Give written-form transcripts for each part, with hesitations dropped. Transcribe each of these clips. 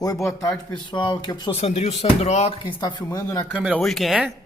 Oi, boa tarde, pessoal. Aqui é o professor Sandrinho Sandroca. Quem está filmando na câmera hoje, quem é?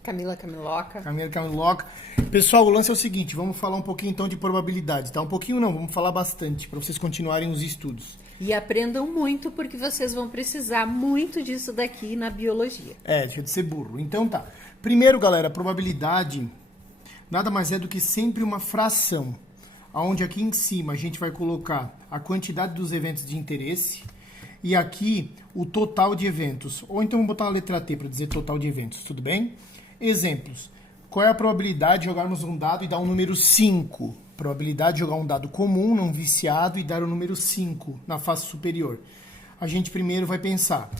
Camila Camiloca. Camila Camiloca. Pessoal, o lance é o seguinte, vamos falar um pouquinho então de probabilidades, tá? Um pouquinho não, vamos falar bastante, para vocês continuarem os estudos. E aprendam muito, porque vocês vão precisar muito disso daqui na biologia. Deixa de ser burro. Então tá. Primeiro, galera, probabilidade nada mais é do que sempre uma fração, onde aqui em cima a gente vai colocar a quantidade dos eventos de interesse e aqui o total de eventos. Ou então vamos botar a letra T para dizer total de eventos, tudo bem? Exemplos. Qual é a probabilidade de jogarmos um dado e dar um número 5? Probabilidade de jogar um dado comum, não viciado, e dar o número 5 na face superior. A gente primeiro vai pensar,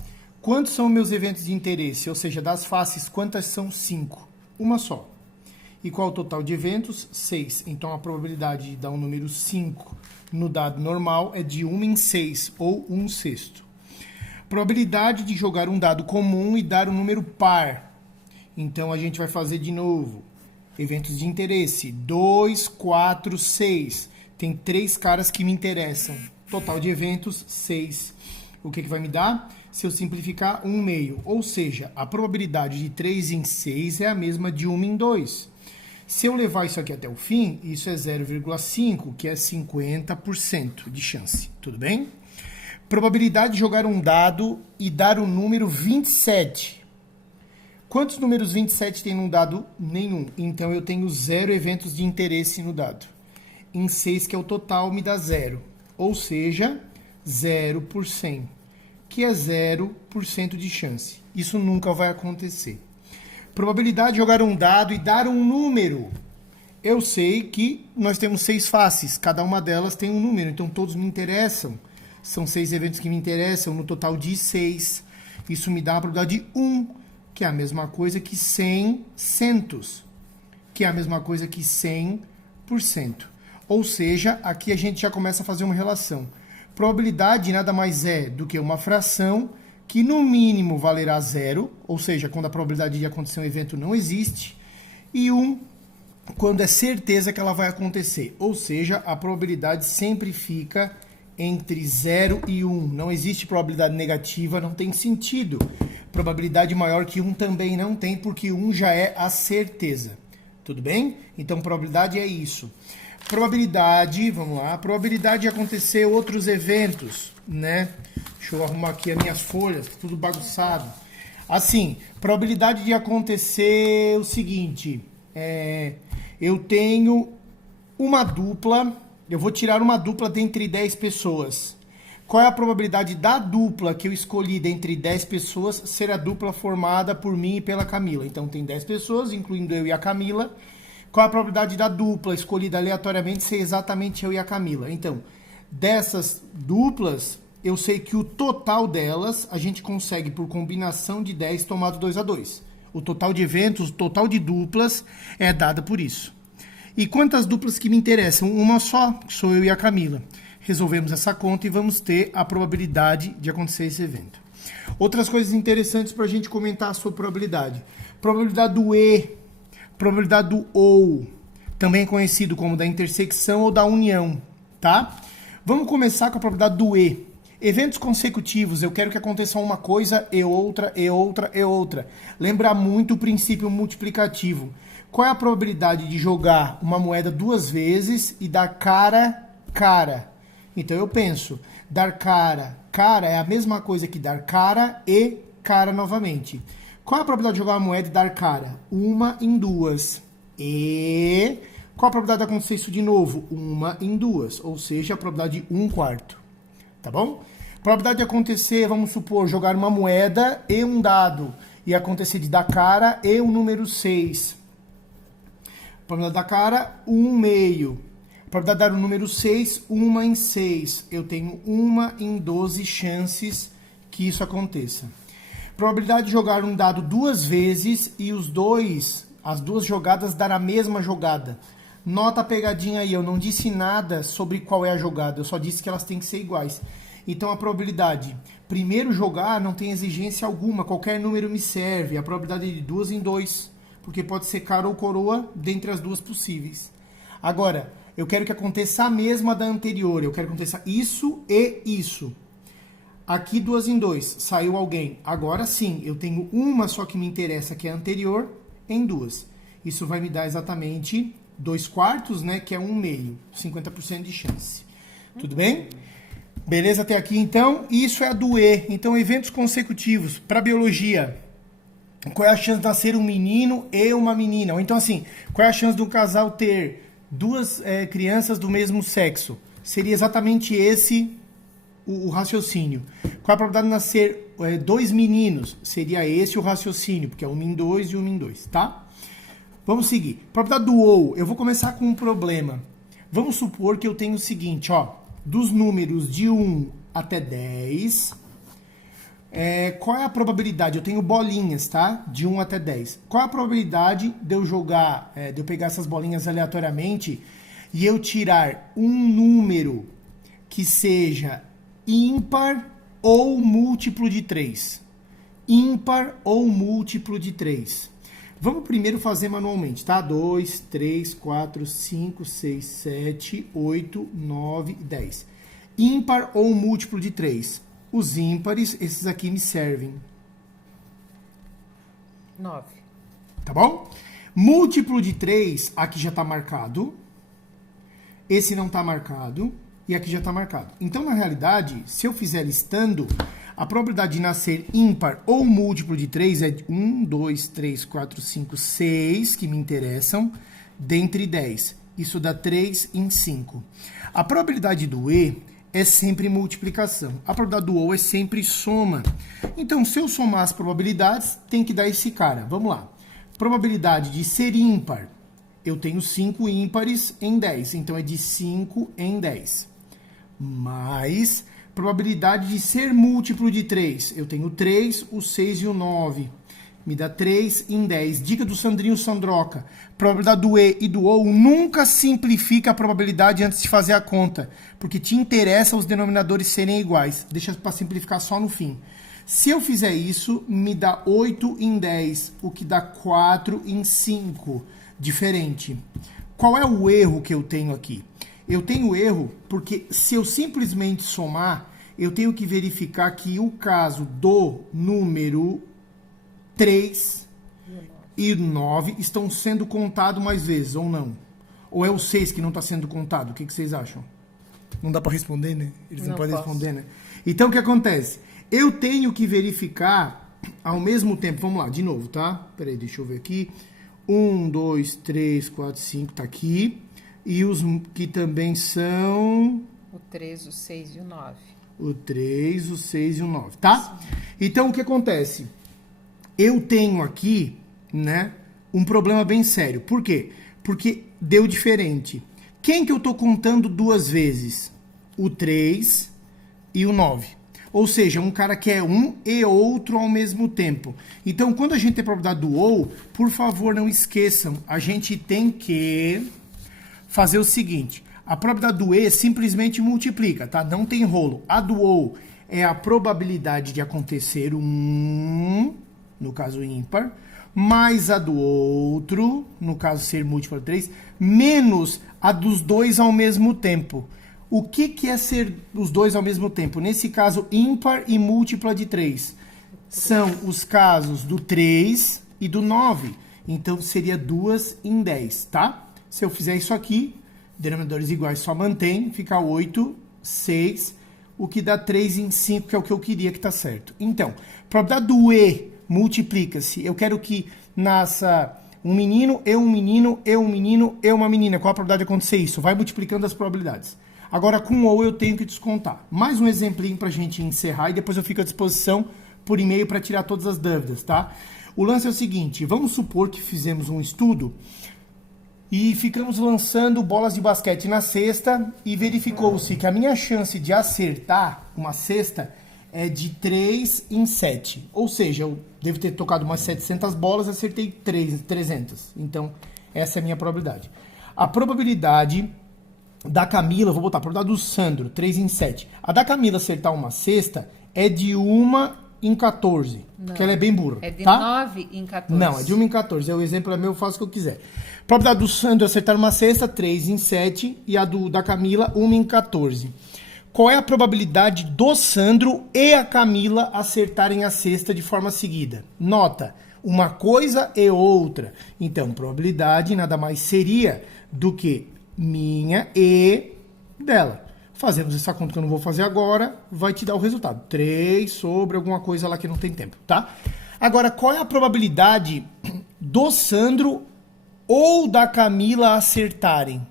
quantos são meus eventos de interesse? Ou seja, das faces, quantas são 5? Uma só. E qual o total de eventos? 6. Então, a probabilidade de dar um número 5 no dado normal é de 1 em 6, ou 1/6. Probabilidade de jogar um dado comum e dar um número par. Então, a gente vai fazer de novo. Eventos de interesse. 2, 4, 6. Tem 3 caras que me interessam. Total de eventos, 6. O que vai me dar? Se eu simplificar, 1/2. Ou seja, a probabilidade de 3 em 6 é a mesma de 1 em 2. Se eu levar isso aqui até o fim, isso é 0,5, que é 50% de chance. Tudo bem? Probabilidade de jogar um dado e dar o número 27. Quantos números 27 tem num dado? Nenhum. Então, eu tenho 0 eventos de interesse no dado. Em 6, que é o total, me dá 0. Ou seja, 0%, que é 0% de chance. Isso nunca vai acontecer. Probabilidade de jogar um dado e dar um número. Eu sei que nós temos 6 faces. Cada uma delas tem um número. Então, todos me interessam. São 6 eventos que me interessam no total de 6. Isso me dá uma probabilidade de 1. Que é a mesma coisa que 100 centos, que é a mesma coisa que 100%. Ou seja, aqui a gente já começa a fazer uma relação. Probabilidade nada mais é do que uma fração que no mínimo valerá 0, ou seja, quando a probabilidade de acontecer um evento não existe, e 1 quando é certeza que ela vai acontecer. Ou seja, a probabilidade sempre fica entre 0 e 1. Não existe probabilidade negativa, não tem sentido. Probabilidade maior que 1 também não tem, porque 1 já é a certeza. Tudo bem? Então, probabilidade é isso. Probabilidade, vamos lá, probabilidade de acontecer outros eventos, né? Deixa eu arrumar aqui as minhas folhas, tá tudo bagunçado. Assim, probabilidade de acontecer o seguinte, eu tenho uma dupla, eu vou tirar uma dupla dentre 10 pessoas. Qual é a probabilidade da dupla que eu escolhi dentre 10 pessoas ser a dupla formada por mim e pela Camila? Então, tem 10 pessoas, incluindo eu e a Camila. Qual é a probabilidade da dupla escolhida aleatoriamente ser exatamente eu e a Camila? Então, dessas duplas, eu sei que o total delas, a gente consegue, por combinação de 10, tomado 2/2. O total de eventos, o total de duplas é dado por isso. E quantas duplas que me interessam? Uma só, que sou eu e a Camila. Resolvemos essa conta e vamos ter a probabilidade de acontecer esse evento. Outras coisas interessantes para a gente comentar sobre probabilidade. Probabilidade do E, probabilidade do OU, também conhecido como da intersecção ou da união, tá? Vamos começar com a probabilidade do E. Eventos consecutivos, eu quero que aconteça uma coisa e outra, e outra, e outra. Lembra muito o princípio multiplicativo. Qual é a probabilidade de jogar uma moeda 2 vezes e dar cara, cara? Então, eu penso, dar cara, cara é a mesma coisa que dar cara e cara novamente. Qual é a probabilidade de jogar uma moeda e dar cara? 1 em 2. E qual a probabilidade de acontecer isso de novo? 1 em 2, ou seja, a probabilidade de 1/4. Tá bom? Probabilidade de acontecer, vamos supor, jogar uma moeda e um dado. E acontecer de dar cara e o número 6. Probabilidade da cara, 1/2. Probabilidade de dar o número 6, 1 em 6. Eu tenho 1 em 12 chances que isso aconteça. Probabilidade de jogar um dado 2 vezes e as duas jogadas dar a mesma jogada. Nota a pegadinha aí, eu não disse nada sobre qual é a jogada, eu só disse que elas têm que ser iguais. Então a probabilidade, primeiro jogar não tem exigência alguma, qualquer número me serve. A probabilidade é de 2 em 2, porque pode ser cara ou coroa dentre as duas possíveis. Agora, eu quero que aconteça a mesma da anterior. Eu quero que aconteça isso e isso. Aqui 2 em 2, saiu alguém. Agora sim, eu tenho uma só que me interessa, que é a anterior, em 2. Isso vai me dar exatamente 2/4, né? Que é 1/2, 50% de chance. Tudo bem? Beleza até aqui, então? Isso é a do E. Então, eventos consecutivos. Para biologia, qual é a chance de nascer um menino e uma menina? Ou então, assim, qual é a chance de um casal ter duas crianças do mesmo sexo? Seria exatamente esse o raciocínio. Qual a probabilidade de nascer 2 meninos? Seria esse o raciocínio, porque é 1 em 2 e 1 em 2, tá? Vamos seguir. Probabilidade do ou. Eu vou começar com um problema. Vamos supor que eu tenho o seguinte, ó. Dos números de 1 até 10, qual é a probabilidade? Eu tenho bolinhas, tá? De 1 até 10. Qual é a probabilidade de eu jogar, de eu pegar essas bolinhas aleatoriamente e eu tirar um número que seja ímpar ou múltiplo de 3? Ímpar ou múltiplo de 3. Vamos primeiro fazer manualmente, tá? 2, 3, 4, 5, 6, 7, 8, 9, 10. Ímpar ou múltiplo de 3. Os ímpares, esses aqui me servem. 9. Tá bom? Múltiplo de 3, aqui já está marcado. Esse não está marcado. E aqui já está marcado. Então, na realidade, se eu fizer listando, a probabilidade de nascer ímpar ou múltiplo de 3 é de 1, 2, 3, 4, 5, 6, que me interessam, dentre 10. Isso dá 3 em 5. A probabilidade do E é sempre multiplicação. A probabilidade do OU é sempre soma. Então, se eu somar as probabilidades, tem que dar esse cara. Vamos lá. Probabilidade de ser ímpar. Eu tenho 5 ímpares em 10. Então, é de 5 em 10. Mais probabilidade de ser múltiplo de 3. Eu tenho 3, o 6 e o 9. Me dá 3 em 10. Dica do Sandrinho Sandroca. Probabilidade do E e do OU nunca simplifica a probabilidade antes de fazer a conta. Porque te interessa os denominadores serem iguais. Deixa para simplificar só no fim. Se eu fizer isso, me dá 8 em 10. O que dá 4 em 5. Diferente. Qual é o erro que eu tenho aqui? Eu tenho erro porque se eu simplesmente somar, eu tenho que verificar que o caso do número 3 e 9 estão sendo contados mais vezes, ou não? Ou é o 6 que não está sendo contado? O que vocês acham? Não dá para responder, né? Eles não podem responder, né? Então, o que acontece? Eu tenho que verificar ao mesmo tempo, vamos lá, de novo, tá? Peraí, deixa eu ver aqui. 1, 2, 3, 4, 5, tá aqui. E os que também são... O 3, o 6 e o 9. O 3, o 6 e o 9, tá? Sim. Então, o que acontece? Eu tenho aqui, né, um problema bem sério. Por quê? Porque deu diferente. Quem que eu tô contando duas vezes? O 3 e o 9. Ou seja, um cara que é um e outro ao mesmo tempo. Então, quando a gente tem probabilidade do OU, por favor, não esqueçam, a gente tem que fazer o seguinte, a probabilidade do E simplesmente multiplica, tá? Não tem rolo. A do OU é a probabilidade de acontecer um, no caso ímpar, mais a do outro, no caso ser múltiplo de 3, menos a dos dois ao mesmo tempo. O que é ser os dois ao mesmo tempo? Nesse caso, ímpar e múltipla de 3. São os casos do 3 e do 9. Então, seria 2 em 10, tá? Se eu fizer isso aqui, denominadores iguais só mantém, fica 8, 6, o que dá 3 em 5, que é o que eu queria que tá certo. Então, probabilidade do E multiplica-se. Eu quero que nasça um menino, eu um menino, eu um menino, eu uma menina. Qual a probabilidade de acontecer isso? Vai multiplicando as probabilidades. Agora, com ou eu tenho que descontar. Mais um exemplinho pra gente encerrar e depois eu fico à disposição por e-mail para tirar todas as dúvidas, tá? O lance é o seguinte, vamos supor que fizemos um estudo e ficamos lançando bolas de basquete na cesta e verificou-se que a minha chance de acertar uma cesta é de 3 em 7. Ou seja, eu devo ter tocado umas 700 bolas, acertei 300. Então, essa é a minha probabilidade. A probabilidade da Camila, vou botar a probabilidade do Sandro, 3 em 7. A da Camila acertar uma cesta é de 1 em 14, não, porque ela é bem burra. É de tá? 9 em 14. Não, é de 1 em 14. O exemplo é meu, eu faço o que eu quiser. Probabilidade do Sandro acertar uma cesta, 3 em 7. E a da Camila, 1 em 14. qual é a probabilidade do Sandro e a Camila acertarem a cesta de forma seguida? Nota, uma coisa e outra. Então, probabilidade nada mais seria do que minha e dela. Fazemos essa conta que eu não vou fazer agora, vai te dar o resultado. 3 sobre alguma coisa lá que não tem tempo, tá? Agora, qual é a probabilidade do Sandro ou da Camila acertarem?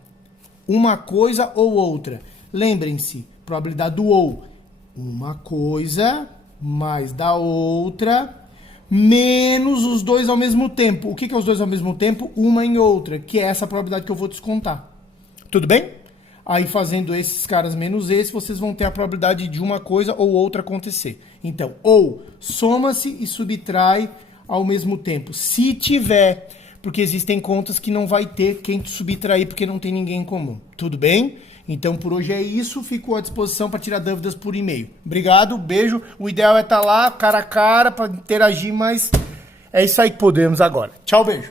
Uma coisa ou outra. Lembrem-se, probabilidade do ou. Uma coisa mais da outra, menos os dois ao mesmo tempo. O que é os dois ao mesmo tempo? Uma em outra, que é essa probabilidade que eu vou descontar. Tudo bem? Aí fazendo esses caras menos esse, vocês vão ter a probabilidade de uma coisa ou outra acontecer. Então, ou soma-se e subtrai ao mesmo tempo. Se tiver, porque existem contas que não vai ter quem subtrair porque não tem ninguém em comum. Tudo bem? Então, por hoje é isso. Fico à disposição para tirar dúvidas por e-mail. Obrigado, beijo. O ideal é estar lá, cara a cara, para interagir, mas é isso aí que podemos agora. Tchau, beijo.